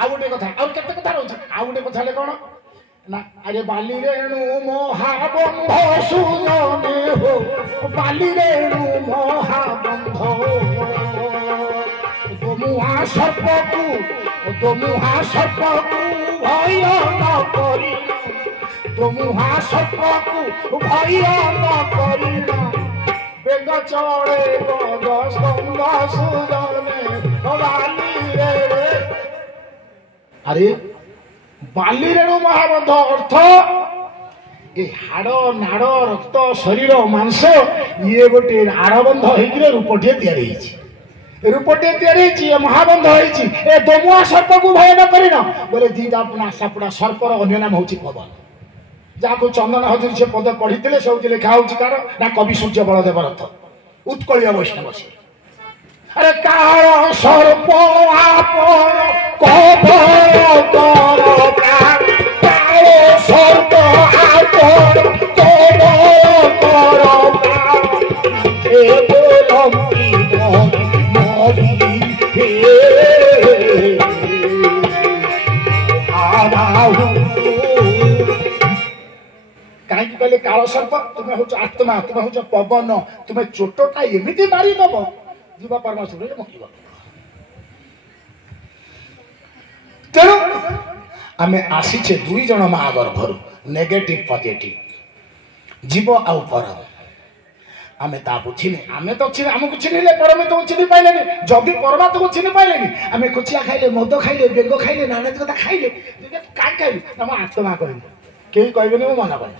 ଆଉ ଗୋଟେ କଥା ଆଉ କେତେ କଥା ରହୁଛି ଆଉ ଗୋଟେ କଥା ହେଲେ କଣ ନା ଆରେ ବାଲି ରେଣୁ ମହାବନ୍ଧ ସୁଜନେ ହୋ ବାଲି ରେଣୁ ମହାବନ୍ଧ ଦୋମୁହା ସର୍ପକୁ ଭୟ ନ କରି ଦୋମୁହା ସର୍ପକୁ ଭୟ ନ କରି ବେଗ ଚଳେ ଗଜ ସ୍ତମ୍ଭ ସୁଜନେ ବାଲି ରେ আরে বালি রেণু মহাবন্ধ অর্থ এই হাড় নাড় রক্ত শরীর মাংস ইয়ে গোটে আড়বন্ধ হয়েকি রূপটিয়ে তৈরি হয়েছে রূপটিয়ে তৈরি হয়েছে এ মহাবন্ধ হয়েছে এ দমুয়া সর্পকু ভয় ন করিন বলে দুইটা সাপুড়া সর্পর অন্য নাম হচ্ছে পবন যা চন্দন হজুরি সে পদ পড়িলে সে হচ্ছে লেখা হচ্ছে কার না কবি সূর্য বলদেব রথ উৎকলীয় বৈষ্ণব সে আরে কার সর্প আপন কবর কর প্রাণ কার সর্প আপন কবর কর প্রাণ হে বলম্বি মরি হে আনাহু কাহিঁকি কহিলে কাল সর্প তুমি হচ্ছে আত্মা তুমি হচ্ছে পবন তুমি চোটটা এমিতি মারি দেব जीवा परमेश्वर मरिब तेणु आम आसीचे दुई जन माँ गर्भर नेगेटिव पॉजिटिव जीव आउ पर आम ता बुझीने आम तो आमको चिन्हले परमेश्वर को चिन्ह पाइले जदि परमात्मा को चिन्ह पाइले आम कोचिया खाइले मद खाइले बेंग खाइले नाना कथा खाइले कहीं खाइलु आम आत्मा कहले कहीं कहबे मो मन पड़े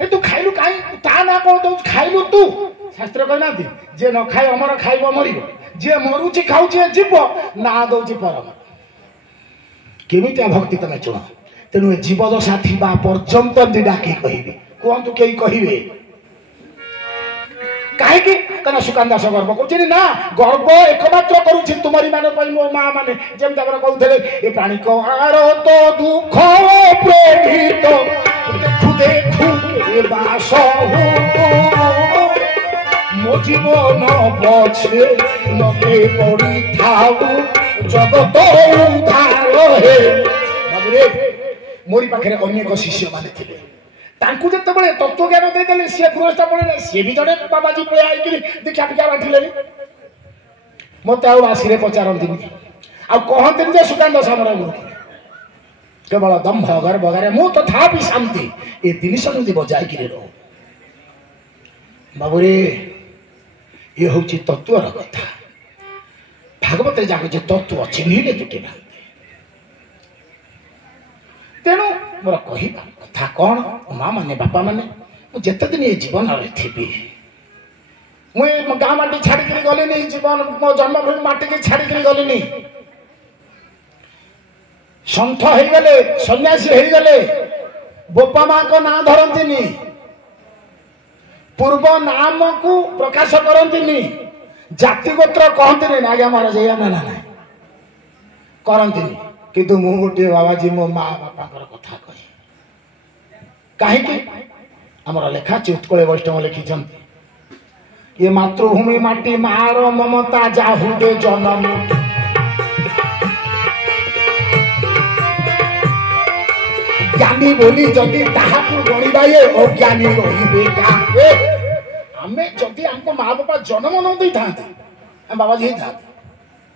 ए तू खाइलु कहीं ता ना कौन दौ खाइलु तू शास्त्र कहना जे न खाए अमर खाइब मरिब जे मरुची खाऊची जीव ना दौची परम केमितिया भक्ति तमे चुन तेणु जीवदशा थिबा पर्यंत डाकी कहबे कहतु केही कहबे काहेकि कना सुकान दास गर्व कहउछि ना गर्व एकमात्र करूछि तुमरी माने पई मो मां माने जेम ताकर कहउथले ए प्राणी को आरो तो दुख प्रेमित देखु देखु ए बास हो मो जीवन पछे नके पड़ी थाऊ जगत उद्धार हे बाबुरे मोरी पाखरे अनेक शिष्य माने थिले तांकु जेतेबेले तत्व ज्ञान दे देले से गृहस्थ पड़े से भी जड़े बाबाजी पे आइकि देखा पिका बांटिले मते आउ आसिरे पचारंतिनी आ कहंतिन जे सुकांत सामरा गुरु केवल दंभ गर्व गरे मु तथापि शांति ए जिनिस नुदी बजाई कि रहो बाबुरे ये हूँ तत्वर कथा भागवत जाक जे तत्व चिन्हले तुटे ना तेणु मोर कहवा कथा कौन माँ माने बापा माने जिते दिन ये जीवन थी मुझे गाँ माटी छाड़ी गली जीवन मो जन्मभूमि माटी की छाड़ी गली सन्थ हो गले सन्यासी हो गले बोपा माँ को ना धरती पूर्व नाम को प्रकाश करती जाति गोत्र कहती आज्ञा महाराज या ना ना करती किंतु मु गोटे बाबाजी मो माँ बापा कथा कहे कहीं आमर लेखा उत्कल वैष्णव लिखिं ये मातृभूमि माटी मार ममता जाहुदे जनम ज्ञानी बोली जदि ताहाकु गणिबा ये अज्ञानी रहिबे का आमे जदि हमको माँ बापा जन्म न दे थांते हम बाबाजी थांते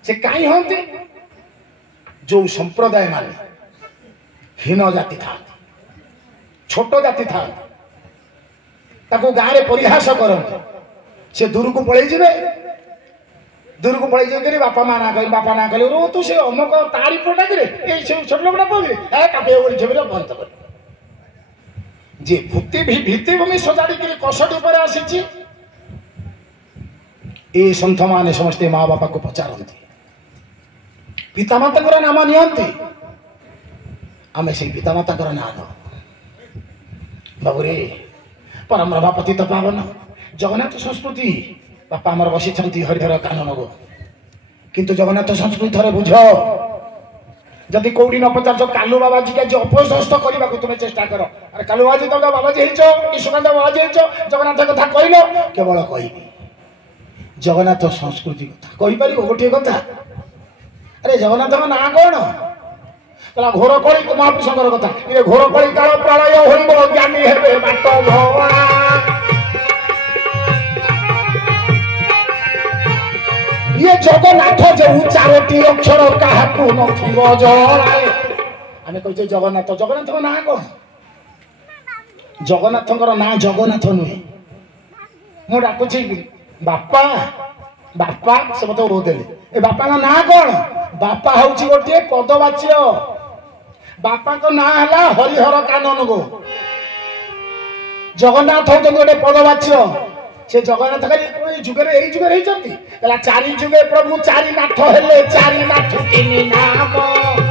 से काई होंते जो संप्रदाय माने हीन जाति था छोट जाति था ताको गाँव में परिहास करते से दूर को पलि जाए दूर को पलि जाए बापा माँ ना कह बापा ना कह रो तू से अमुक तारी फोटा करे छोट लोकटा पड़े बंद कर जे भित्तिभूमि सजाड़ी कसटी पर आसी सन्थ माने समस्ते माँ बापा को पचारती पितामाता नाम नियंती आमे से पितामाता नाम बाबुरे परम रमापति तो पावन जगन्नाथ संस्कृति बापा आमर बसी हरिहर कानन को किंतु जगन्नाथ संस्कृति थरे बुझ जदि कौटी न पचार कालू बाबाजी का जो अपदस्थ करने को तुम्हें चेष्टा कर अरे कालू बाबाजी तुम बाबाजी सुकांत बाबाजी जगन्नाथ कथा कहल केवल कह जगन्नाथ संस्कृति कथा कहीपर गोटे कथा ଆରେ ଜଗନ୍ନାଥଙ୍କ ନାଁ କଣ? କହିଲା ଘୋର କଳି। ମହାପୁରୁଷଙ୍କର କଥା, ଏ ଘୋର କଳି କାଳ ପ୍ରଳୟ ହୋଇବ ଜ୍ଞାନୀ ହେବେ ବାଟ ଭଗଣା। ଇଏ ଜଗନ୍ନାଥ ଯେଉଁ ଚାରୋଟି ଅକ୍ଷର କାହାକୁ ନଥିବ ଜଣାଏ। ଆମେ କହୁଛେ ଜଗନ୍ନାଥ, ଜଗନ୍ନାଥଙ୍କ ନାଁ କଣ? ଜଗନ୍ନାଥଙ୍କର ନାଁ ଜଗନ୍ନାଥ ନୁହେଁ। ମୁଁ ଡାକୁଛି ବାପା ବାପା, ସେ ମତେ ବୋଉ ଦେଲେ। ଏ ବାପାଙ୍କ ନାଁ କଣ? ବାପା ହଉଛି ଗୋଟିଏ ପଦବାଚ୍ୟ। ବାପାଙ୍କ ନାଁ ହେଲା ହରିହର କାନନ ଗୋ। ଜଗନ୍ନାଥ ହଉଛନ୍ତି ଗୋଟେ ପଦବାଚ୍ୟ। ସେ ଜଗନ୍ନାଥ ଖାଲି ଏଇ ଯୁଗରେ ହେଇଛନ୍ତି। ଚାରି ଯୁଗେ ପ୍ରଭୁ ଚାରି ନାଥ ହେଲେ, ଚାରି ନାଥ ତିନି ନାମ।